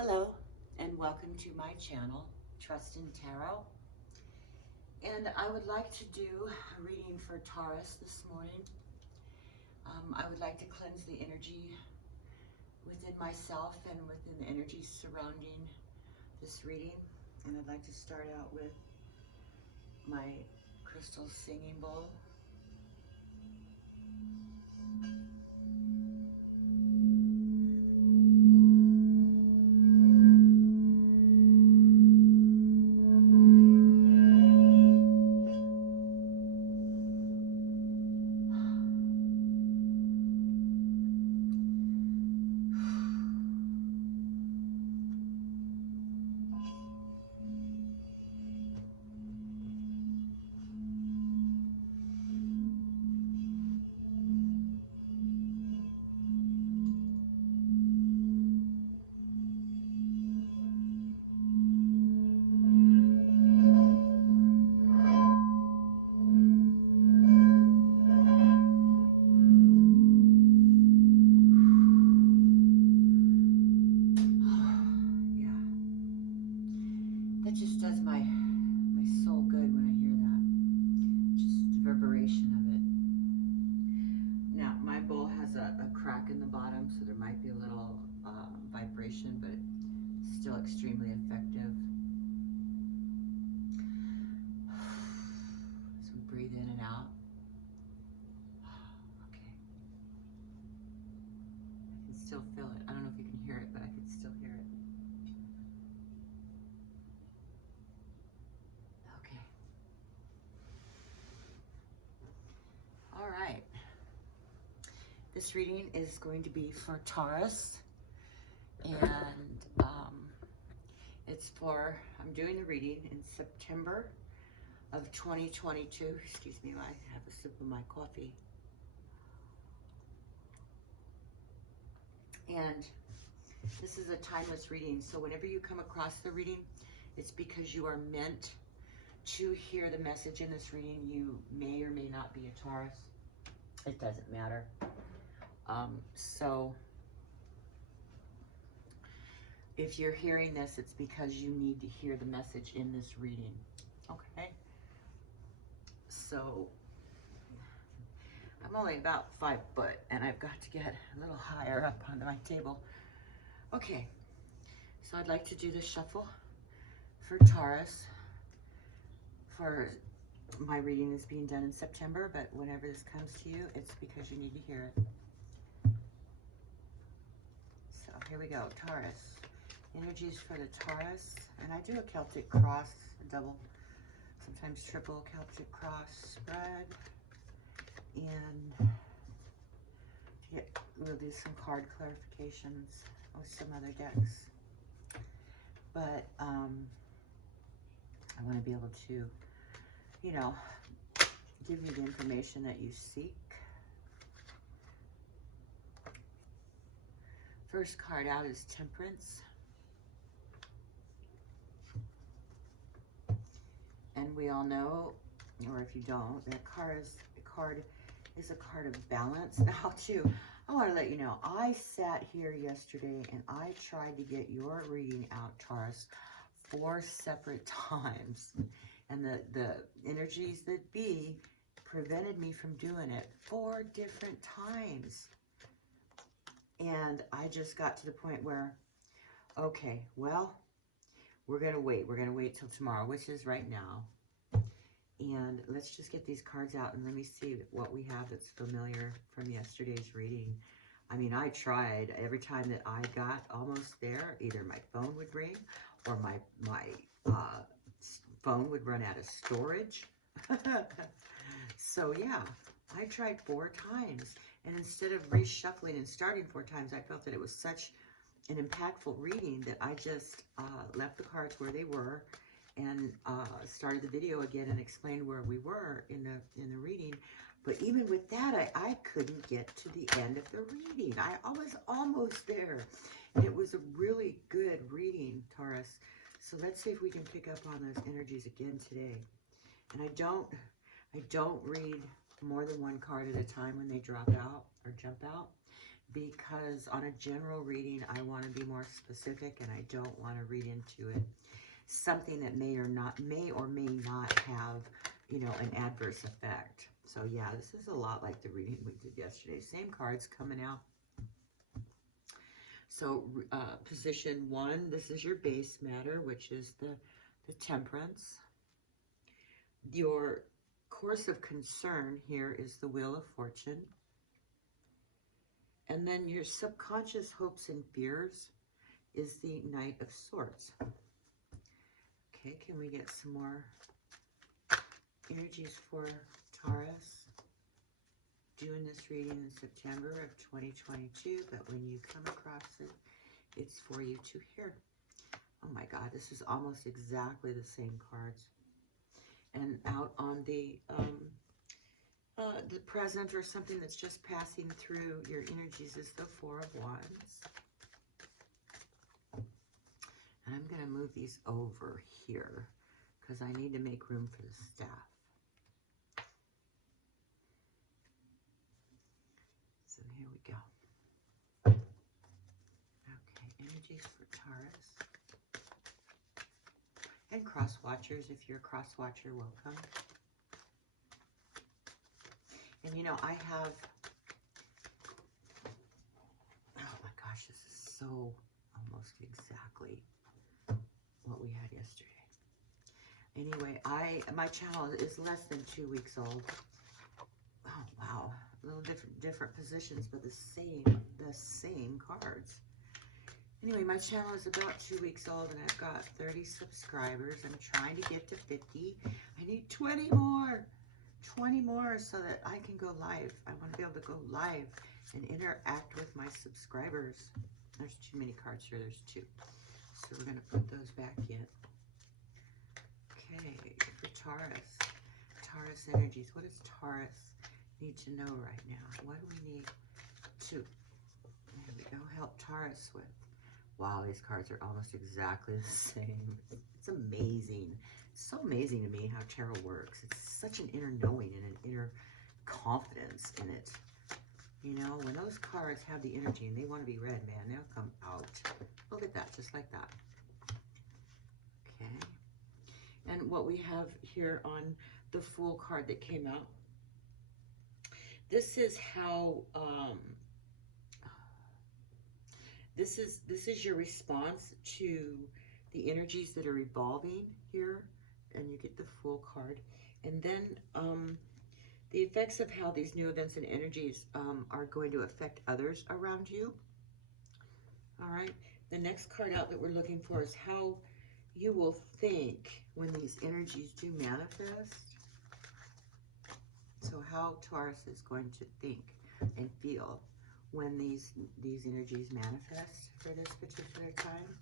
Hello and welcome to my channel, Trust in Tarot. And I would like to do a reading for Taurus this morning. I would like to cleanse the energy within myself and within the energy surrounding this reading. And I'd like to start out with my crystal singing bowl. That just does my soul good when I hear that. Just the reverberation of it. Now, my bowl has a crack in the bottom, so there might be a little vibration, but it's still extremely effective. So we breathe in and out. Okay. I can still feel it. I don't know if you can hear it, but I can still hear it. Okay. All right. This reading is going to be for Taurus, and it's for, I'm doing the reading in September of 2022. Excuse me while I have a sip of my coffee. And this is a timeless reading, so whenever you come across the reading, it's because you are meant to hear the message in this reading. You may or may not be a Taurus. It doesn't matter. So if you're hearing this, it's because you need to hear the message in this reading. Okay? So I'm only about 5 foot and I've got to get a little higher up on my table. Okay, so I'd like to do the shuffle for Taurus. For my reading is being done in September, but whenever this comes to you, it's because you need to hear it. So here we go, Taurus. Energies for the Taurus. And I do a Celtic cross, a double, sometimes triple Celtic cross spread. And we'll do some card clarifications with some other decks. But I want to be able to, you know, give you the information that you seek. First card out is Temperance. And we all know, or if you don't, that card is a card of balance. Now, too, I want to let you know, I sat here yesterday and I tried to get your reading out, Taurus, 4 separate times. And the energies that be prevented me from doing it 4 different times. And I just got to the point where, okay, well, we're going to wait. We're going to wait till tomorrow, which is right now. And let's just get these cards out and let me see what we have that's familiar from yesterday's reading. I mean, I tried. Every time that I got almost there, either my phone would ring or my phone would run out of storage. So yeah, I tried 4 times. And instead of reshuffling and starting 4 times, I felt that it was such an impactful reading that I just left the cards where they were and started the video again and explained where we were in the reading. But even with that, I couldn't get to the end of the reading. I was almost there. And it was a really good reading, Taurus. So let's see if we can pick up on those energies again today. And I don't read more than 1 card at a time when they drop out or jump out, because on a general reading, I want to be more specific, and I don't want to read into it something that may or may not have, you know, an adverse effect. So yeah, this is a lot like the reading we did yesterday. Same cards coming out. So position 1, this is your base matter, which is the Temperance. Your course of concern here is the Wheel of Fortune. And then your subconscious hopes and fears is the Knight of Swords. Okay, can we get some more energies for Taurus? Doing this reading in September of 2022, but when you come across it, it's for you to hear. Oh my God, this is almost exactly the same cards. And out on the present or something that's just passing through your energies is the Four of Wands. And I'm going to move these over here because I need to make room for the staff. So here we go. Okay, energies for Taurus. And cross watchers, if you're a cross watcher, welcome. And you know, I have, oh my gosh, this is so almost exactly what we had yesterday. Anyway, my channel is less than 2 weeks old. Oh wow, a little different positions, but the same cards. Anyway, my channel is about 2 weeks old, and I've got 30 subscribers. I'm trying to get to 50. I need 20 more. 20 more so that I can go live. I want to be able to go live and interact with my subscribers. There's too many cards here. There's 2. So we're going to put those back in. Okay, for Taurus. Taurus energies. What does Taurus need to know right now? What do we need to, there we go, help Taurus with? Wow, these cards are almost exactly the same. It's amazing. It's so amazing to me how tarot works. It's such an inner knowing and an inner confidence in it. You know, when those cards have the energy and they want to be read, man, they'll come out. Look at that, just like that. Okay. And what we have here on the Fool card that came out, this is how, this is your response to the energies that are evolving here, and you get the Fool card. And then the effects of how these new events and energies are going to affect others around you. All right. The next card out that we're looking for is how you will think when these energies do manifest. So how Taurus is going to think and feel when these energies manifest for this particular time.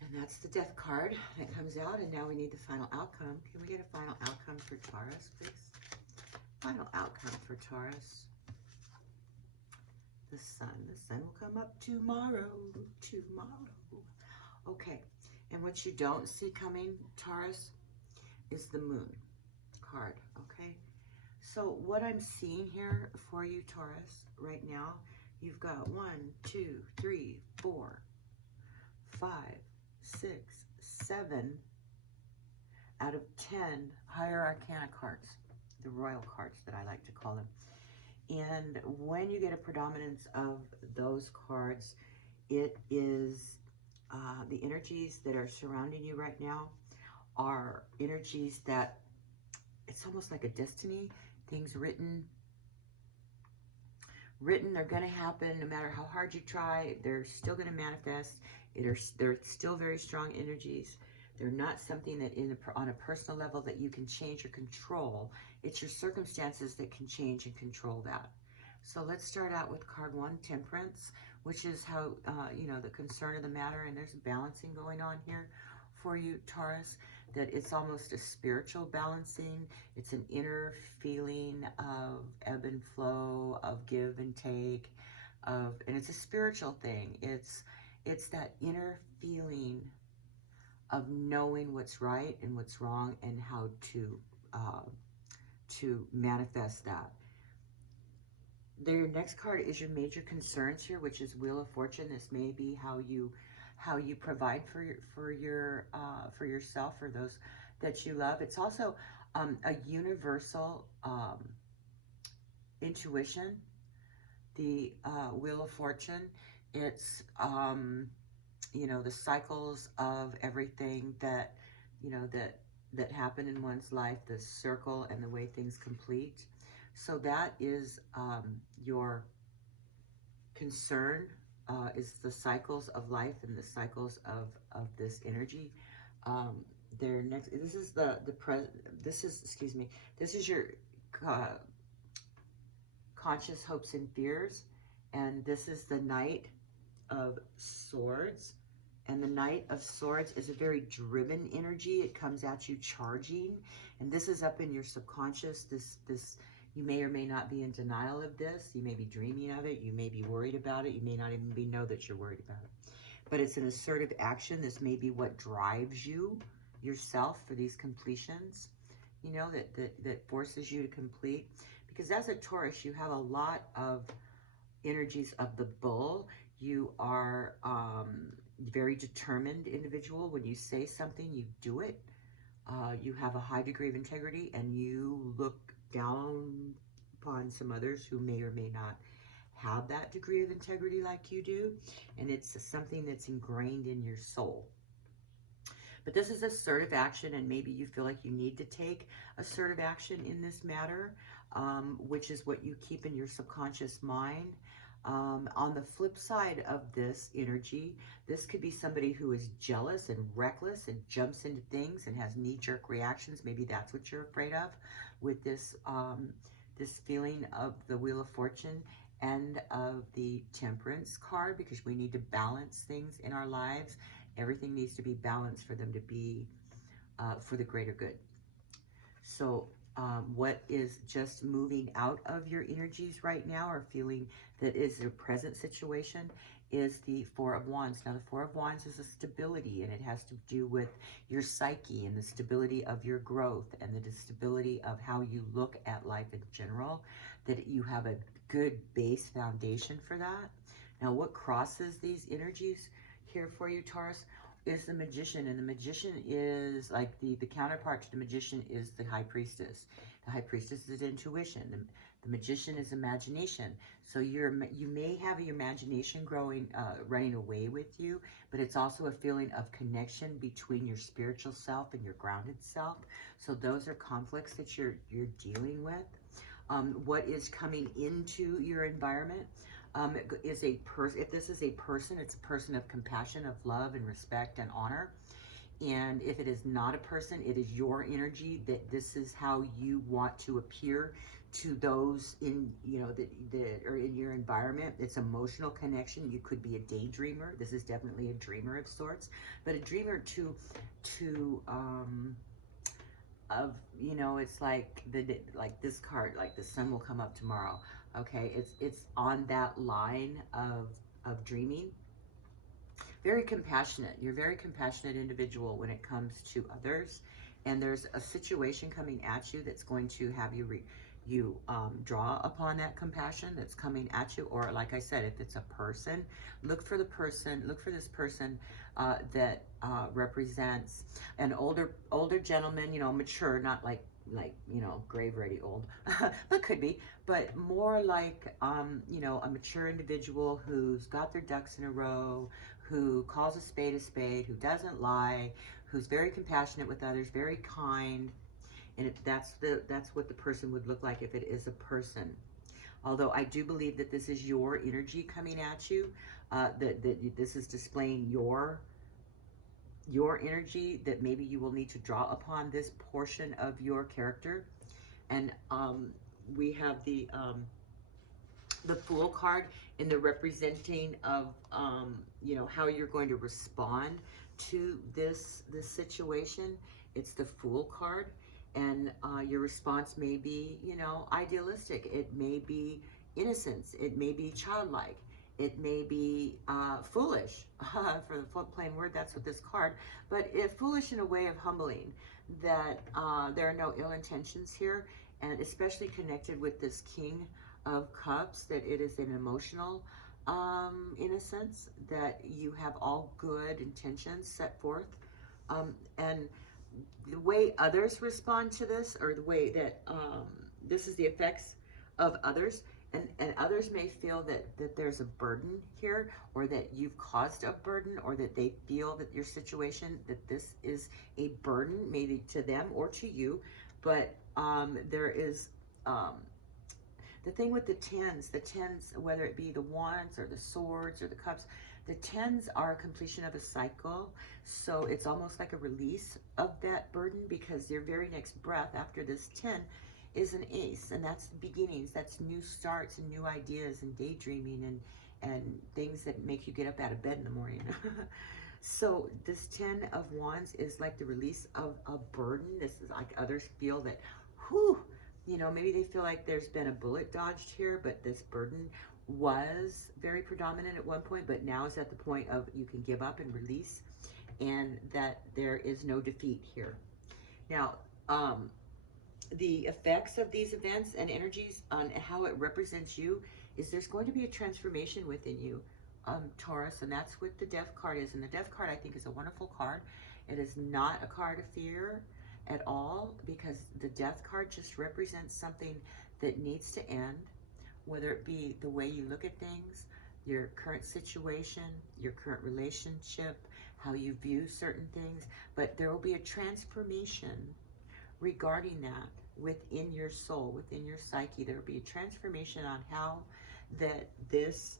And that's the Death card that comes out, and now we need the final outcome. Can we get a final outcome for Taurus, please? Final outcome for Taurus. The Sun. The Sun will come up tomorrow. Okay, and what you don't see coming, Taurus, is the Moon card, okay? So what I'm seeing here for you, Taurus, right now, you've got 1, 2, 3, 4, 5, 6, 7 out of 10 higher arcana cards, the royal cards that I like to call them. And when you get a predominance of those cards, it is the energies that are surrounding you right now are energies that it's almost like a destiny. Things written, they're going to happen no matter how hard you try. They're still going to manifest. They're still very strong energies. They're not something that on a personal level that you can change or control. It's your circumstances that can change and control that. So let's start out with card 1, Temperance, which is how, you know, the concern of the matter, and there's balancing going on here for you, Taurus, that it's almost a spiritual balancing. It's an inner feeling of ebb and flow, of give and take, and it's a spiritual thing. It's that inner feeling of knowing what's right and what's wrong and how to manifest that. Your next card is your major concerns here, which is Wheel of Fortune. This may be how you provide for yourself, or those that you love. It's also a universal intuition. The Wheel of Fortune. It's you know, the cycles of everything that, you know, that happen in one's life, the circle and the way things complete. So that is your concern, is the cycles of life and the cycles of this energy. Their next, this is excuse me, this is your conscious hopes and fears, and this is the Knight of Swords. And the Knight of Swords is a very driven energy. It comes at you charging, and this is up in your subconscious. This you may or may not be in denial of this. You may be dreaming of it. You may be worried about it. You may not even know that you're worried about it. But it's an assertive action. This may be what drives you yourself for these completions, you know, that forces you to complete. Because as a Taurus, you have a lot of energies of the bull. You are very determined individual. When you say something, you do it. You have a high degree of integrity, and you look down upon some others who may or may not have that degree of integrity like you do, and it's something that's ingrained in your soul. But this is assertive action, and maybe you feel like you need to take assertive action in this matter, which is what you keep in your subconscious mind. On the flip side of this energy, this could be somebody who is jealous and reckless and jumps into things and has knee-jerk reactions. Maybe that's what you're afraid of with this this feeling of the Wheel of Fortune and of the Temperance card, because we need to balance things in our lives. Everything needs to be balanced for them to be for the greater good. So what is just moving out of your energies right now, or feeling that is your present situation, is the Four of Wands. Now, the Four of Wands is a stability, and it has to do with your psyche and the stability of your growth and the stability of how you look at life in general, that you have a good base foundation for that. Now, what crosses these energies here for you, Taurus, is the Magician. And the Magician is like the counterpart to the Magician is the High Priestess. The High Priestess is intuition. The Magician is imagination. So you may have your imagination running away with you, but it's also a feeling of connection between your spiritual self and your grounded self. So those are conflicts that you're dealing with. What is coming into your environment is a person. If this is a person, it's a person of compassion, of love and respect and honor. And if it is not a person, it is your energy, that this is how you want to appear to those in, you know, that are in your environment. It's emotional connection. You could be a daydreamer. This is definitely a dreamer of sorts, but a dreamer of, you know, it's like like this card, like the sun will come up tomorrow. Okay, it's on that line of dreaming. Very compassionate. You're a very compassionate individual when it comes to others, and there's a situation coming at you that's going to have you draw upon that compassion that's coming at you. Or like I said, if it's a person, look for this person that represents an older gentleman, you know, mature, not like you know, grave ready old, but could be, but more like you know, a mature individual who's got their ducks in a row, who calls a spade, who doesn't lie, who's very compassionate with others, very kind. And that's what the person would look like if it is a person. Although I do believe that this is your energy coming at you, that this is displaying your energy, that maybe you will need to draw upon this portion of your character. And we have the Fool card in the representing of you know, how you're going to respond to this situation. It's the Fool card, and your response may be, you know, idealistic. It may be innocence. It may be childlike. It may be foolish, for the plain word. That's what this card. But foolish in a way of humbling, that there are no ill intentions here, and especially connected with this King of Cups, that it is an emotional innocence, that you have all good intentions set forth. And the way others respond to this, or the way that this is the effects of others, and others may feel that there's a burden here, or that you've caused a burden, or that they feel that your situation, that this is a burden maybe to them or to you. But there is the thing with the tens, whether it be the wands or the swords or the cups, the tens are a completion of a cycle. So it's almost like a release of that burden, because your very next breath after this 10 is an ace, and that's beginnings, that's new starts and new ideas and daydreaming and things that make you get up out of bed in the morning. So this 10 of wands is like the release of a burden. This is like others feel that, whew, you know, maybe they feel like there's been a bullet dodged here, but this burden was very predominant at one point, but now is at the point of you can give up and release, and that there is no defeat here. Now, the effects of these events and energies on how it represents you is there's going to be a transformation within you, Taurus, and that's what the Death card is. And the Death card, I think, is a wonderful card. It is not a card of fear at all, because the Death card just represents something that needs to end, whether it be the way you look at things, your current situation, your current relationship, how you view certain things. But there will be a transformation regarding that within your soul, within your psyche. There will be a transformation on how that this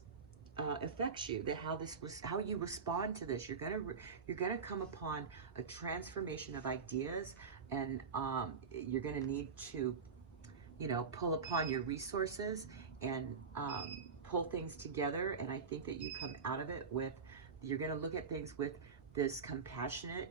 affects you, that how you respond to this. You're gonna come upon a transformation of ideas, and you're gonna need to, you know, pull upon your resources and pull things together. And I think that you come out of it with, you're gonna look at things with this compassionate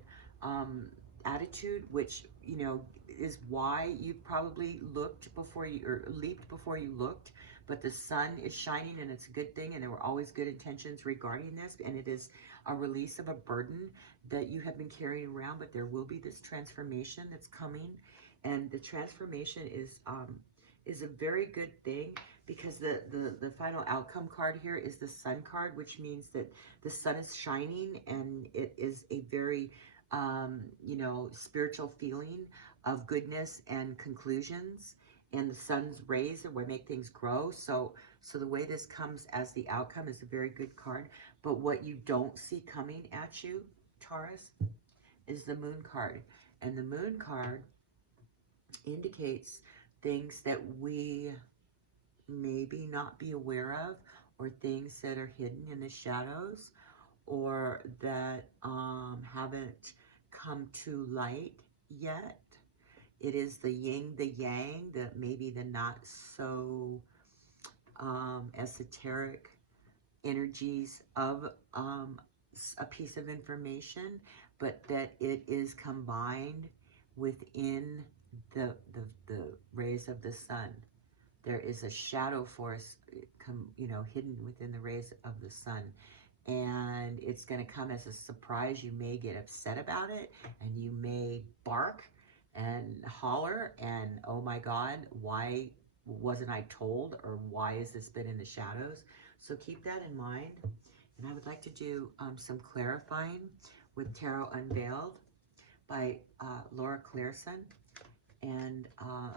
attitude, which, you know, is why you probably looked before you, or leaped before you looked. But the sun is shining, and it's a good thing, and there were always good intentions regarding this, and it is a release of a burden that you have been carrying around. But there will be this transformation that's coming, and the transformation is a very good thing, because the final outcome card here is the Sun card, which means that the sun is shining, and it is a very you know, spiritual feeling of goodness and conclusions, and the sun's rays are what make things grow. So the way this comes as the outcome is a very good card. But what you don't see coming at you, Taurus, is the Moon card. And the Moon card indicates things that we maybe not be aware of, or things that are hidden in the shadows, or that haven't come to light yet. It is the yin, the yang, maybe the not so esoteric energies of a piece of information, but that it is combined within the rays of the sun. There is a shadow force, you know, hidden within the rays of the sun. And it's going to come as a surprise. You may get upset about it, and you may bark and holler and, oh my God, why wasn't I told? Or why has this been in the shadows? So keep that in mind. And I would like to do some clarifying with Tarot Unveiled by Laura Clareson. And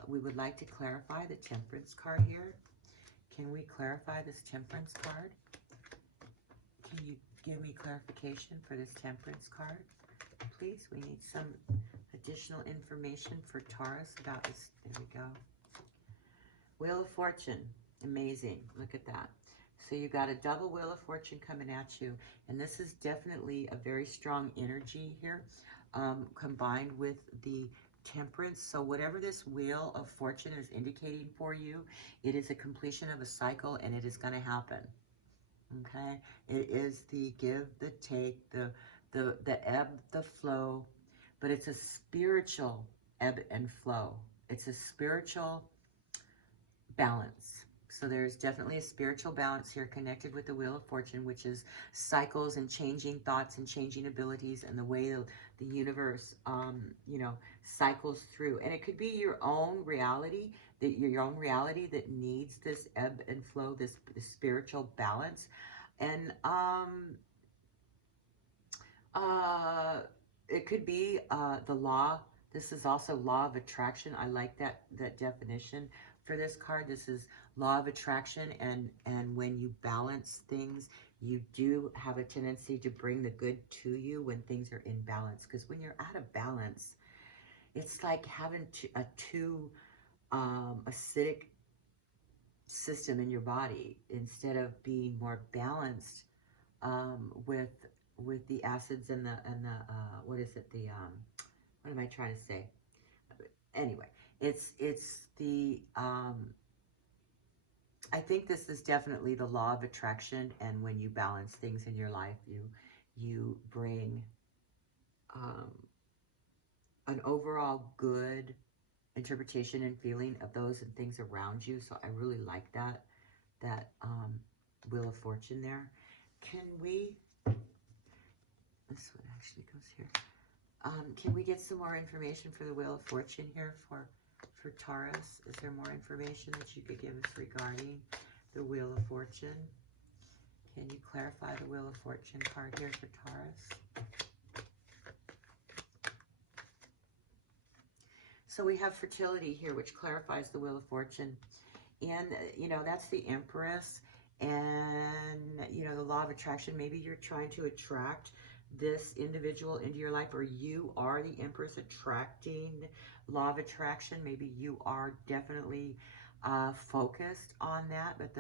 we would like to clarify the Temperance card here. Can we clarify this Temperance card? Can you give me clarification for this Temperance card, please? We need some additional information for Taurus about this. There we go. Wheel of Fortune. Amazing. Look at that. So you got a double Wheel of Fortune coming at you. And this is definitely a very strong energy here, combined with the Temperance. So whatever this Wheel of Fortune is indicating for you, it is a completion of a cycle, and it is going to happen. Okay, it is the give, the take, the ebb, the flow, but it's a spiritual ebb and flow. It's a spiritual balance. So there's definitely a spiritual balance here connected with the Wheel of Fortune, which is cycles and changing thoughts and changing abilities, and the way the universe, you know, cycles through. And it could be your own reality that your own reality that needs this ebb and flow, this spiritual balance. And it could be the law. This is also law of attraction. I like that definition for this card. This is law of attraction, and when you balance things, you do have a tendency to bring the good to you when things are in balance. Because when you're out of balance, it's like having a too acidic system in your body instead of being more balanced with the acids and the what is it, the what am I trying to say? Anyway, it's the I think this is definitely the law of attraction, and when you balance things in your life, you bring an overall good interpretation and feeling of those and things around you. So I really like that Wheel of Fortune there. Can we, this one actually goes here. Can we get some more information for the Wheel of Fortune here for Taurus? Is there more information that you could give us regarding the Wheel of Fortune? Can you clarify the Wheel of Fortune card here for Taurus? So we have fertility here, which clarifies the Wheel of Fortune. And, you know, that's the Empress. And, you know, the law of attraction. Maybe you're trying to attract this individual into your life, or you are the Empress attracting law of attraction. Maybe you are definitely focused on that. But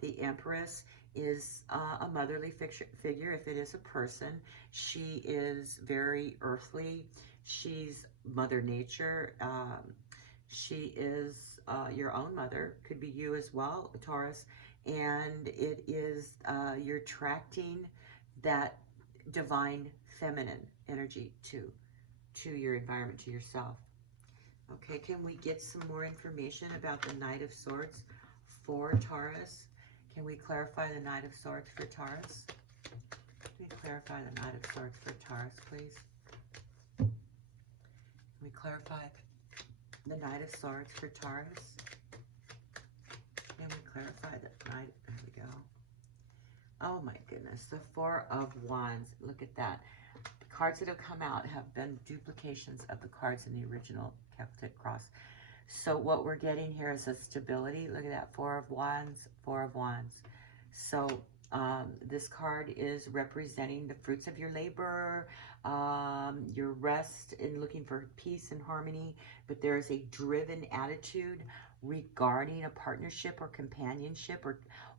the Empress is a motherly figure. If it is a person, she is very earthly. She's Mother Nature. She is your own mother. Could be you as well, Taurus. And it is, you're attracting that divine feminine energy to your environment, to yourself. Okay, can we get some more information about the Knight of Swords for Taurus? Can we clarify the Knight of Swords for Taurus? Can we clarify the Knight of Swords for Taurus, please? Can we clarify the Knight of Swords for Taurus? Can we clarify the Knight? There we go. Oh my goodness, the Four of Wands. Look at that. The cards that have come out have been duplications of the cards in the original Celtic cross. So what we're getting here is a stability. Look at that, Four of Wands, Four of Wands. So this card is representing the fruits of your labor, your rest and looking for peace and harmony. But there is a driven attitude regarding a partnership or companionship,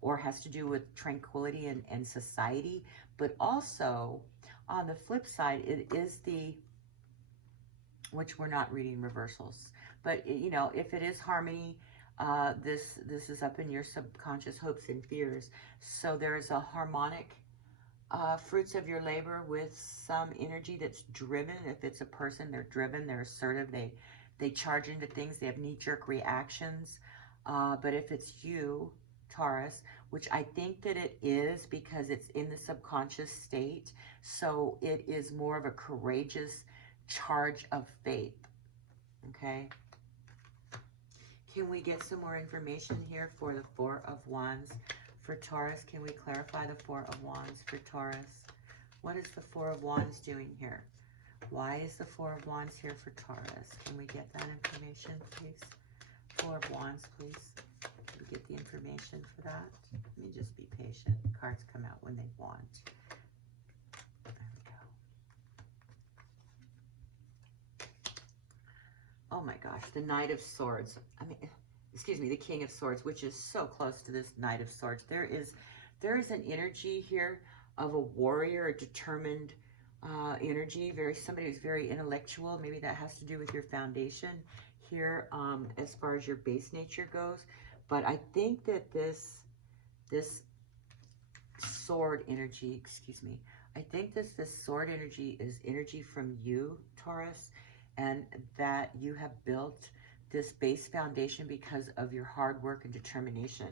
or has to do with tranquility and society. But also, on the flip side, it is the, which we're not reading reversals, but you know, if it is harmony, this is up in your subconscious hopes and fears. So there's a harmonic fruits of your labor with some energy that's driven. If it's a person, they're driven, they're assertive, they charge into things, they have knee-jerk reactions. But if it's you, Taurus, which I think that it is because it's in the subconscious state, so it is more of a courageous charge of faith. Okay. Can we get some more information here for the Four of Wands for Taurus? Can we clarify the Four of Wands for Taurus? What is the Four of Wands doing here? Why is the Four of Wands here for Taurus? Can we get that information, please? Four of Wands, please. Can we get the information for that? Let me just be patient. Cards come out when they want. There we go. Oh my gosh, the Knight of Swords. I mean, excuse me, the King of Swords, which is so close to this Knight of Swords. There is an energy here of a warrior, a determined energy, somebody who's very intellectual. Maybe that has to do with your foundation here, as far as your base nature goes. But I think that this sword energy, excuse me, I think this sword energy is energy from you, Taurus, and that you have built this base foundation because of your hard work and determination.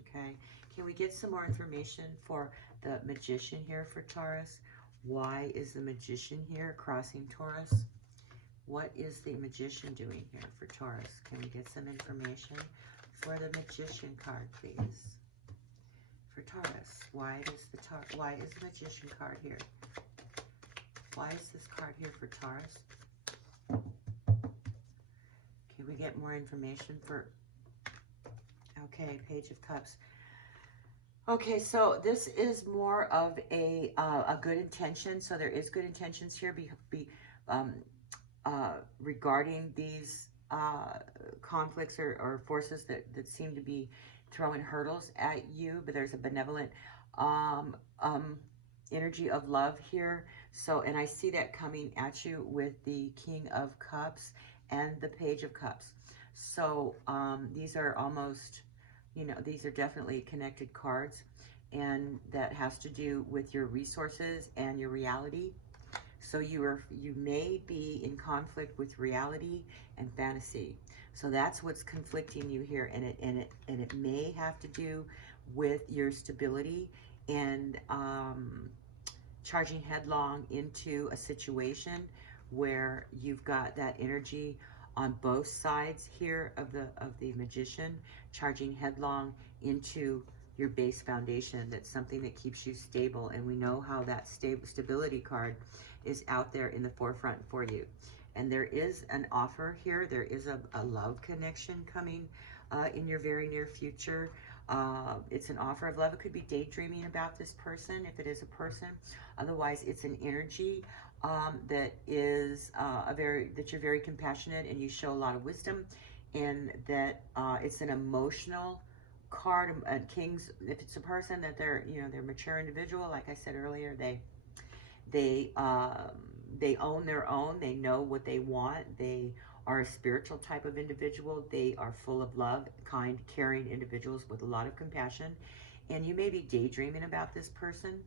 Okay, can we get some more information for the Magician here for Taurus? Why is the Magician here crossing Taurus? What is the Magician doing here for Taurus? Can we get some information for the Magician card, please? For Taurus, why is the Magician card here? Why is this card here for Taurus? Can we get more information for... Okay, Page of Cups. Okay, so this is more of a good intention. So there is good intentions here regarding these conflicts or forces that seem to be throwing hurdles at you. But there's a benevolent energy of love here. So, and I see that coming at you with the King of Cups and the Page of Cups. So these are almost, you know, these are definitely connected cards, and that has to do with your resources and your reality. So you may be in conflict with reality and fantasy. So that's what's conflicting you here, and it may have to do with your stability and charging headlong into a situation where you've got that energy on both sides here of the Magician, charging headlong into your base foundation. That's something that keeps you stable, and we know how that stability card is out there in the forefront for you. And there is an offer here. There is a love connection coming in your very near future. It's an offer of love. It could be daydreaming about this person if it is a person. Otherwise, it's an energy that is that you're very compassionate and you show a lot of wisdom, and that it's an emotional card. Kings, if it's a person that they're a mature individual, like I said earlier, they own their own. They know what they want. They are a spiritual type of individual. They are full of love, kind, caring individuals with a lot of compassion. And you may be daydreaming about this person,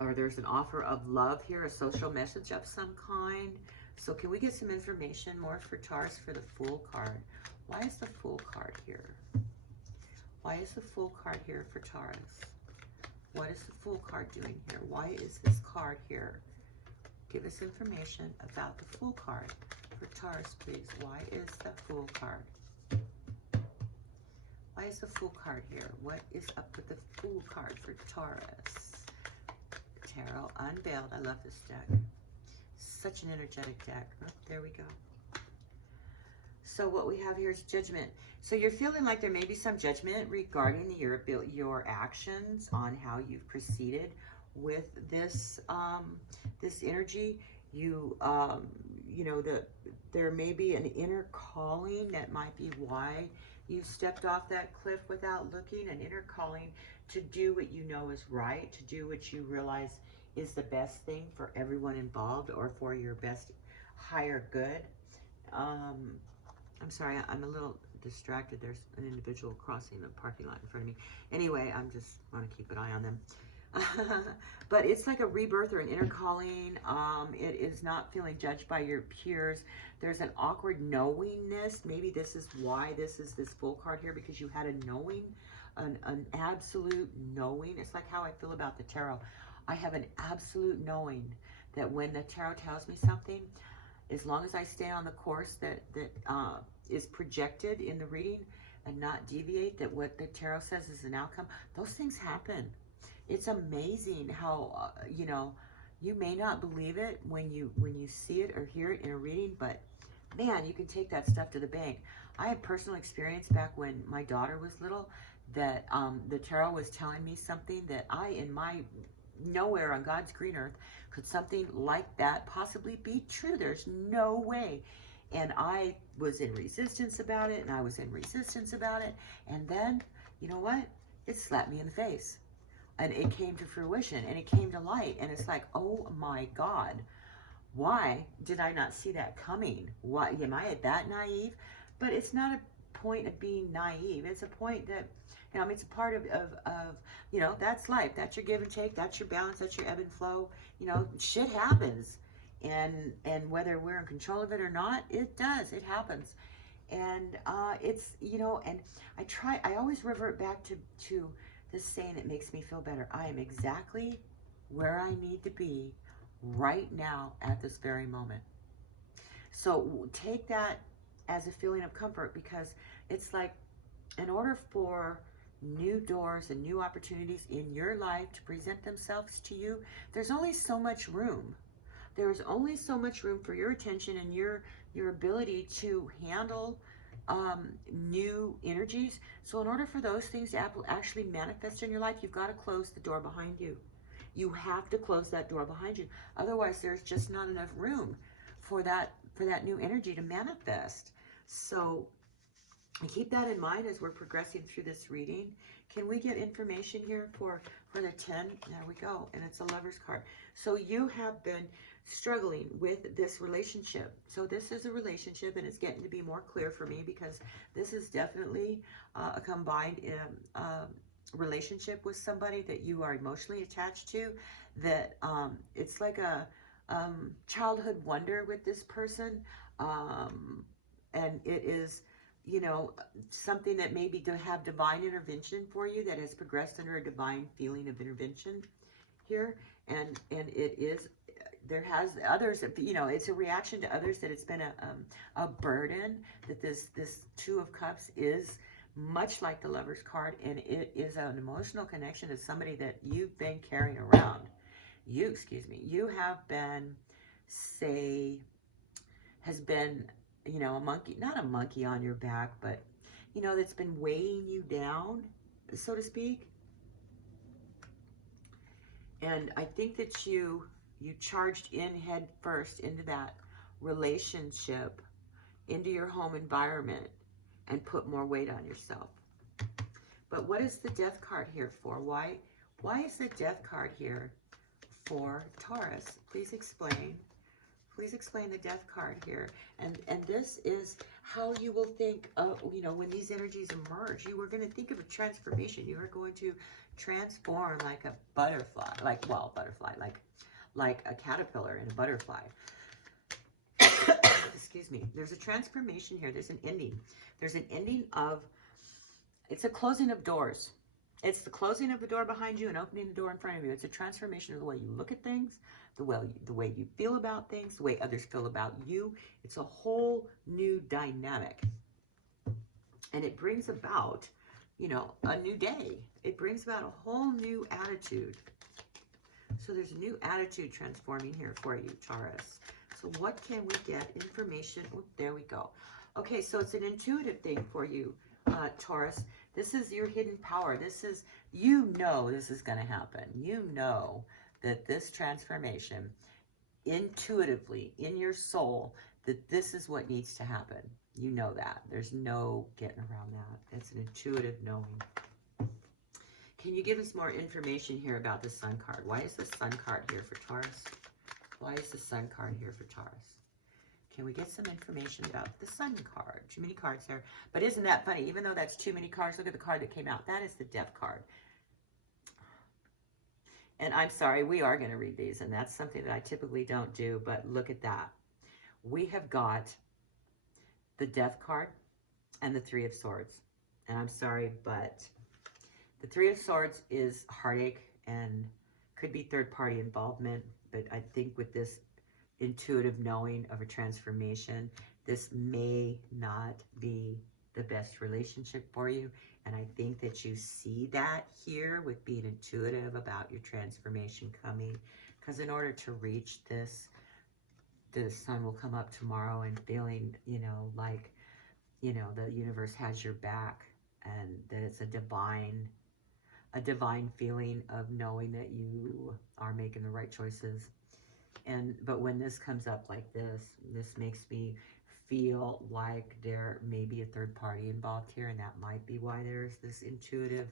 or there's an offer of love here, a social message of some kind. So can we get some information more for Taurus for the Fool card? Why is the Fool card here? Why is the Fool card here for Taurus? What is the Fool card doing here? Why is this card here? Give us information about the Fool card for Taurus, please. Why is the Fool card? Why is the Fool card here? What is up with the Fool card for Taurus? Tarot Unveiled. I love this deck. Such an energetic deck. Oh, there we go. So what we have here is Judgment. So you're feeling like there may be some judgment regarding your actions on how you've proceeded with this this energy. There may be an inner calling that might be why you stepped off that cliff without looking. An inner calling to do what you know is right, to do what you realize is the best thing for everyone involved, or for your best higher good. I'm sorry, I'm a little distracted. There's an individual crossing the parking lot in front of me. Anyway, I'm just want to keep an eye on them. But it's like a rebirth or an inner calling. It is not feeling judged by your peers. There's an awkward knowingness. Maybe this is why this is this Fool card here, because you had a knowing, an absolute knowing. It's like how I feel about the tarot. I have an absolute knowing that when the tarot tells me something, as long as I stay on the course that is projected in the reading and not deviate, that what the tarot says is an outcome, those things happen. It's amazing how, you may not believe it when you see it or hear it in a reading, but man, you can take that stuff to the bank. I had personal experience back when my daughter was little that the tarot was telling me something that in my nowhere on God's green earth could something like that possibly be true. There's no way. And I was in resistance about it, and I was in resistance about it. And then, you know what? It slapped me in the face. And it came to fruition, and it came to light. And it's like, oh my God, why did I not see that coming? Why am I that naive? But it's not a point of being naive. It's a point that, it's a part of that's life. That's your give and take. That's your balance. That's your ebb and flow. Shit happens. And whether we're in control of it or not, it does. It happens. And it's, and I always revert back to this saying that makes me feel better. I am exactly where I need to be right now at this very moment. So take that as a feeling of comfort, because it's like, in order for new doors and new opportunities in your life to present themselves to you, there's only so much room. There's only so much room for your attention and your ability to handle new energies. So in order for those things to actually manifest in your life, you've got to close the door behind you. You have to close that door behind you. Otherwise, there's just not enough room for that new energy to manifest. So keep that in mind as we're progressing through this reading. Can we get information here for the 10? There we go. And it's a Lover's card. So you have been struggling with this relationship. So this is a relationship, and it's getting to be more clear for me, because this is definitely a combined relationship with somebody that you are emotionally attached to, that it's like a childhood wonder with this person, and it is, you know, something that maybe to have divine intervention for you, that has progressed under a divine feeling of intervention here. And it is, there has others, you know, it's a reaction to others, that it's been a burden, that this Two of Cups is much like the Lover's card, and it is an emotional connection to somebody that you've been carrying around. You have been, has been, you know, a monkey, not a monkey on your back, but, you know, that's been weighing you down, so to speak. And I think that you charged in head first into that relationship, into your home environment, and put more weight on yourself. But what is the Death card here for? Why is the Death card here for Taurus? Please explain. Please explain the Death card here. And this is how you will think of, you know, when these energies emerge, you are going to think of a transformation. You are going to transform like a butterfly, like a caterpillar and a butterfly. Excuse me. There's a transformation here. There's an ending. There's an ending of, it's a closing of doors. It's the closing of the door behind you and opening the door in front of you. It's a transformation of the way you look at things, the way you feel about things, the way others feel about you. It's a whole new dynamic. And it brings about, you know, a new day. It brings about a whole new attitude. So there's a new attitude transforming here for you, Taurus. So what can we get? Information. Oh, there we go. Okay, so it's an intuitive thing for you, Taurus. This is your hidden power. This is, you know, this is going to happen. You know that this transformation, intuitively, in your soul, that this is what needs to happen. You know that. There's no getting around that. It's an intuitive knowing. Can you give us more information here about the Sun card? Why is the Sun card here for Taurus? Why is the Sun card here for Taurus? Can we get some information about the Sun card? Too many cards there. But isn't that funny? Even though that's too many cards, look at the card that came out. That is the Death card. And I'm sorry, we are going to read these, and that's something that I typically don't do, but look at that. We have got the Death card and the Three of Swords. And I'm sorry, but the Three of Swords is heartache and could be third-party involvement, but I think with this intuitive knowing of a transformation, this may not be the best relationship for you. And I think that you see that here with being intuitive about your transformation coming, because in order to reach this, the Sun will come up tomorrow and feeling, you know, like, you know, the universe has your back, and that it's a divine feeling of knowing that you are making the right choices. But when this comes up like this makes me feel like there may be a third party involved here, and that might be why there's this intuitive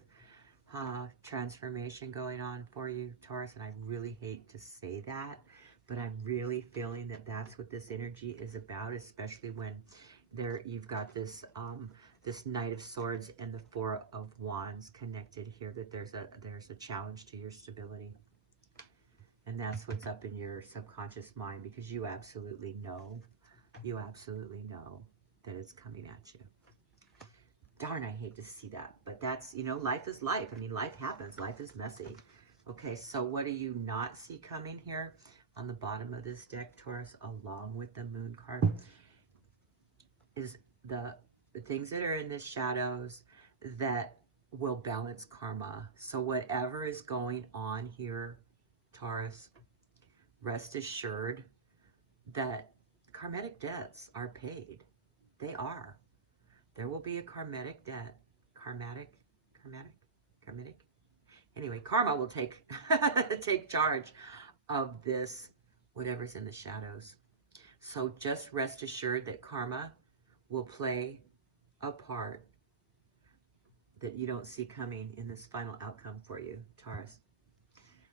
transformation going on for you, Taurus. And I really hate to say that, but I'm really feeling that that's what this energy is about, especially when you've got this this Knight of Swords and the Four of Wands connected here, that there's a challenge to your stability. And that's what's up in your subconscious mind, because you absolutely know that it's coming at you. Darn, I hate to see that. But that's, you know, life is life. I mean, life happens. Life is messy. Okay, so what do you not see coming here? on the bottom of this deck, Taurus, along with the moon card, is the things that are in the shadows that will balance karma. So whatever is going on here, Taurus, rest assured that karmic debts are paid. They are. There will be a karmic debt. Karmic. Anyway, karma will take take charge of this, whatever's in the shadows. So just rest assured that karma will play a part that you don't see coming in this final outcome for you, Taurus.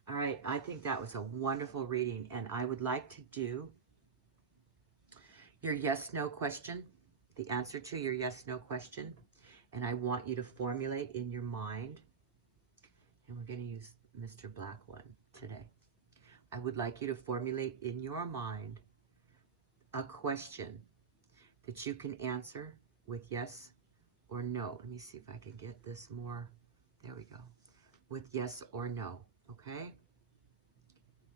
All right, I think that was a wonderful reading, and I would like to do your yes-no question, the answer to your yes-no question, and I want you to formulate in your mind, and we're going to use Mr. Black one today. I would like you to formulate in your mind a question that you can answer with yes or no. Let me see if I can get this more. There we go. With yes or no, okay?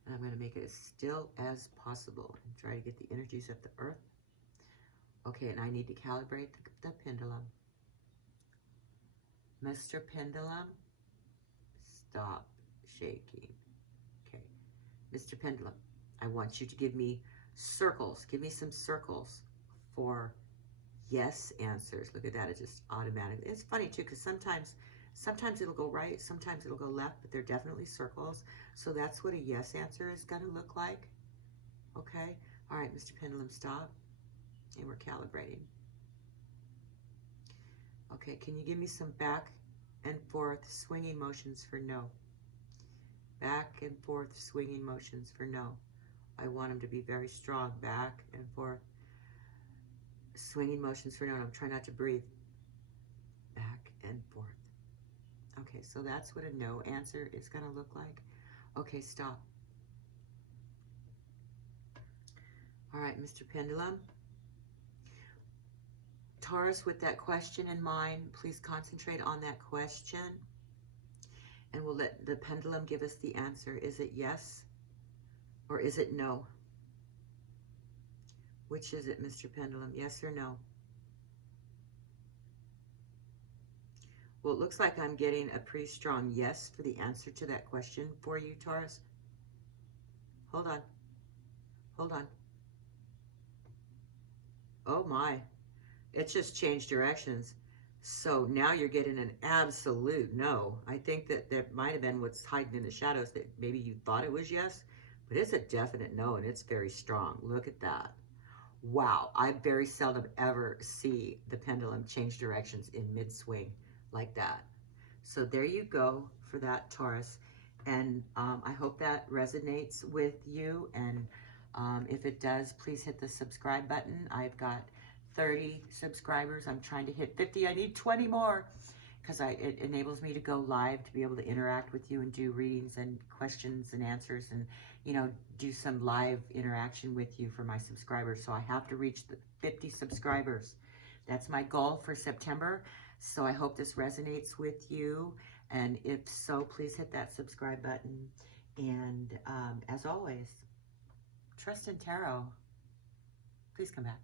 And I'm going to make it as still as possible and try to get the energies of the earth. Okay, and I need to calibrate the pendulum. Mr. Pendulum, stop shaking. Okay, Mr. Pendulum, I want you to give me circles. Give me some circles for yes answers. Look at that, it just automatically. It's funny too, because sometimes it'll go right, sometimes it'll go left, but they're definitely circles. So that's what a yes answer is going to look like. Okay, all right, Mr. Pendulum, stop. And we're calibrating. Okay, can you give me some back and forth swinging motions for no? Back and forth swinging motions for no. I want them to be very strong. Back and forth swinging motions for no. And I'm trying not to breathe. Back and forth. Okay, so that's what a no answer is going to look like. Okay, stop. All right, Mr. Pendulum. Taurus, with that question in mind, please concentrate on that question. And we'll let the pendulum give us the answer. Is it yes or is it no? Which is it, Mr. Pendulum? Yes or no? Well, it looks like I'm getting a pretty strong yes for the answer to that question for you, Taurus. Hold on. Hold on. Oh my. It's just changed directions. So now you're getting an absolute no. I think that there might have been what's hiding in the shadows, that maybe you thought it was yes, but it's a definite no, and it's very strong. Look at that. Wow, I very seldom ever see the pendulum change directions in mid-swing like that. So there you go for that, Taurus. And I hope that resonates with you. And if it does, please hit the subscribe button. I've got 30 subscribers. I'm trying to hit 50. I need 20 more because it enables me to go live, to be able to interact with you and do readings and questions and answers, and, you know, do some live interaction with you for my subscribers. So I have to reach the 50 subscribers. That's my goal for September. So I hope this resonates with you. And if so, please hit that subscribe button. And as always, trust in tarot. Please come back.